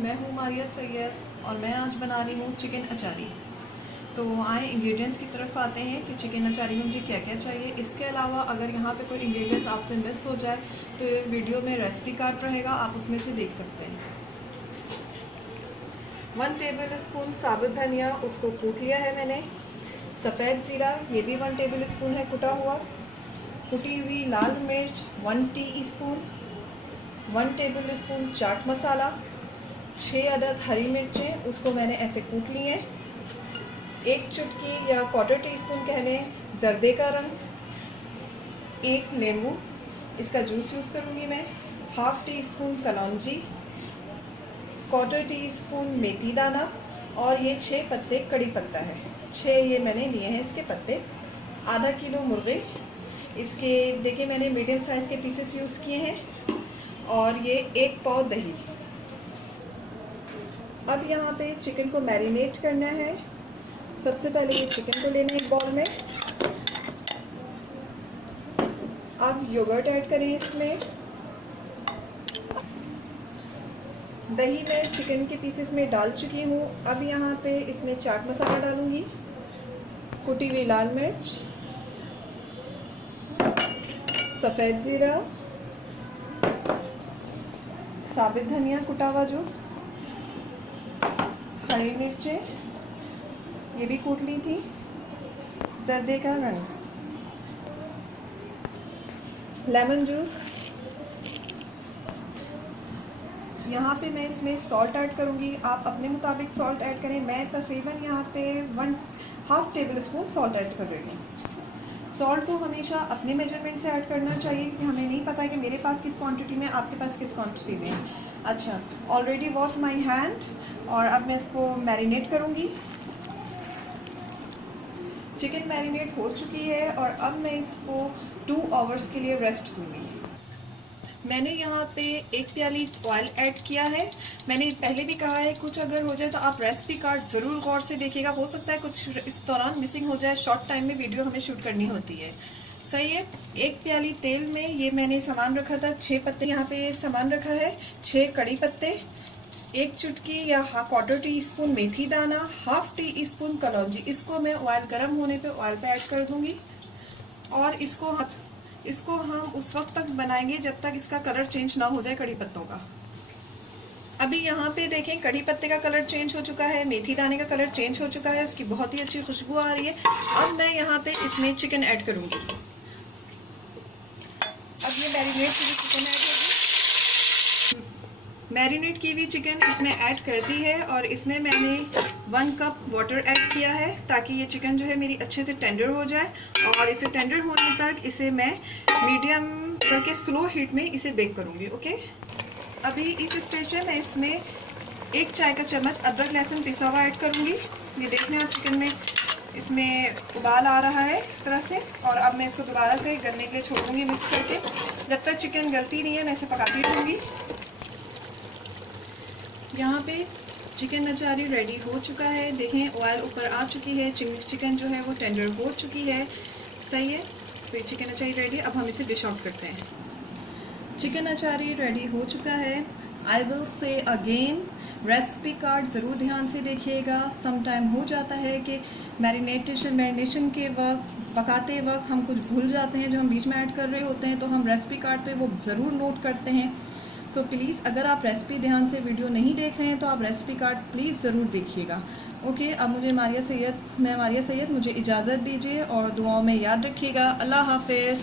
मैं हूँ मारिया सैयद और मैं आज बना रही हूँ चिकन अचारी। तो आए इंग्रेडिएंट्स की तरफ आते हैं कि चिकन अचारी में मुझे क्या क्या चाहिए। इसके अलावा अगर यहाँ पे कोई इंग्रेडिएंट्स आपसे मिस हो जाए तो वीडियो में रेसिपी कार्ड रहेगा, आप उसमें से देख सकते हैं। 1 टेबल स्पून साबुत धनिया, उसको कूट लिया है मैंने। सफ़ेद ज़ीरा, ये भी 1 टेबल स्पून है कुटा हुआ। कुटी हुई लाल मिर्च 1 teaspoon. 1 table spoon chaat masala. 6 अदद हरी मिर्चें, उसको मैंने ऐसे कूट ली हैं। 1 चुटकी या 1/4 टीस्पून कह लें जर्दे का रंग। 1 नींबू, इसका जूस यूज़ करूँगी मैं। 1/2 टीस्पून कलौंजी। 1/4 टीस्पून मेथी दाना और ये 6 पत्ते कड़ी पत्ता है। 6 ये मैंने लिए हैं इसके पत्ते। आधा किलो मुर्गे, इसके देखिए मैंने मीडियम साइज़ के पीसेस यूज़ किए हैं। और ये 1 पाव दही। अब यहाँ पे चिकन को मैरिनेट करना है। सबसे पहले ये चिकन को लेना है एक बाउल में। अब योगर्ट ऐड करें इसमें। दही मैं चिकन के पीसेस में डाल चुकी हूँ। अब यहाँ पे इसमें चाट मसाला डालूंगी, कुटी हुई लाल मिर्च, सफ़ेद ज़ीरा, साबुत धनिया कुटा हुआ जो, हरी मिर्चें ये भी कूट ली थी, जर्दे का रंग, लेमन जूस। यहाँ पे मैं इसमें सॉल्ट ऐड करूँगी, आप अपने मुताबिक सॉल्ट ऐड करें। मैं तकरीबन यहाँ पे 1/2 टेबल स्पून सॉल्ट ऐड कर रही हूँ। सॉल्ट को हमेशा अपने मेजरमेंट से ऐड करना चाहिए कि हमें नहीं पता है कि मेरे पास किस क्वांटिटी में, आपके पास किस क्वांटिटी में। अच्छा, ऑलरेडी वॉश माई हैंड और अब मैं इसको मैरिनेट करूँगी। चिकन मैरिनेट हो चुकी है और अब मैं इसको 2 आवर्स के लिए रेस्ट दूँगी। मैंने यहाँ पे 1 प्याली ऑयल ऐड किया है। मैंने पहले भी कहा है कुछ अगर हो जाए तो आप रेसिपी कार्ड ज़रूर गौर से देखिएगा। हो सकता है कुछ इस दौरान मिसिंग हो जाए, शॉर्ट टाइम में वीडियो हमें शूट करनी होती है। सही है। 1 प्याली तेल में ये मैंने सामान रखा था, 6 पत्ते यहाँ पे सामान रखा है, 6 कड़ी पत्ते, 1 चुटकी या 1/4 टीस्पून मेथी दाना, 1/2 टीस्पून कलौंजी। इसको मैं ऑयल गर्म होने पे ऑयल पे ऐड कर दूँगी और इसको हम उस वक्त तक बनाएंगे जब तक इसका कलर चेंज ना हो जाए कड़ी पत्तों का। अभी यहाँ पे देखें कड़ी पत्ते का कलर चेंज हो चुका है, मेथी दाने का कलर चेंज हो चुका है, उसकी बहुत ही अच्छी खुशबू आ रही है। अब मैं यहाँ पे इसमें चिकन ऐड करूँगी। अब ये मैरिनेट की हुई चिकन ऐड होगी। मैरिनेट की हुई चिकन इसमें ऐड कर दी है और इसमें मैंने 1 कप वाटर ऐड किया है ताकि ये चिकन जो है मेरी अच्छे से टेंडर हो जाए। और इसे टेंडर होने तक इसे मैं मीडियम करके स्लो हीट में इसे बेक करूँगी। ओके, अभी इस स्टेज पे मैं इसमें 1 चाय का चम्मच अदरक लहसुन पिसा हुआ ऐड करूँगी। ये देख लें आप चिकन में इसमें उबाल आ रहा है इस तरह से। और अब मैं इसको दोबारा से गलने के लिए छोड़ दूँगी मिक्स करके। जब तक चिकन गलती नहीं है मैं इसे पकाती रहूँगी। यहाँ पे चिकन अचारी रेडी हो चुका है। देखें ऑयल ऊपर आ चुकी है, चिकन जो है वो टेंडर हो चुकी है। सही है, तो ये चिकन अचारी रेडी है। अब हम इसे डिश आउट करते हैं। चिकन अचारी रेडी हो चुका है। I will say again, recipe card ज़रूर ध्यान से देखिएगा। सम टाइम हो जाता है कि मैरिनेशन के वक्त, पकाते वक्त हम कुछ भूल जाते हैं जो हम बीच में ऐड कर रहे होते हैं, तो हम रेसिपी कार्ड पे वो ज़रूर नोट करते हैं। सो प्लीज़ अगर आप रेसिपी ध्यान से वीडियो नहीं देख रहे हैं तो आप रेसिपी कार्ड प्लीज़ ज़रूर देखिएगा। ओके, अब मैं मारिया सैयद मुझे इजाज़त दीजिए और दुआओं में याद रखिएगा। अल्लाह हाफ़िज़।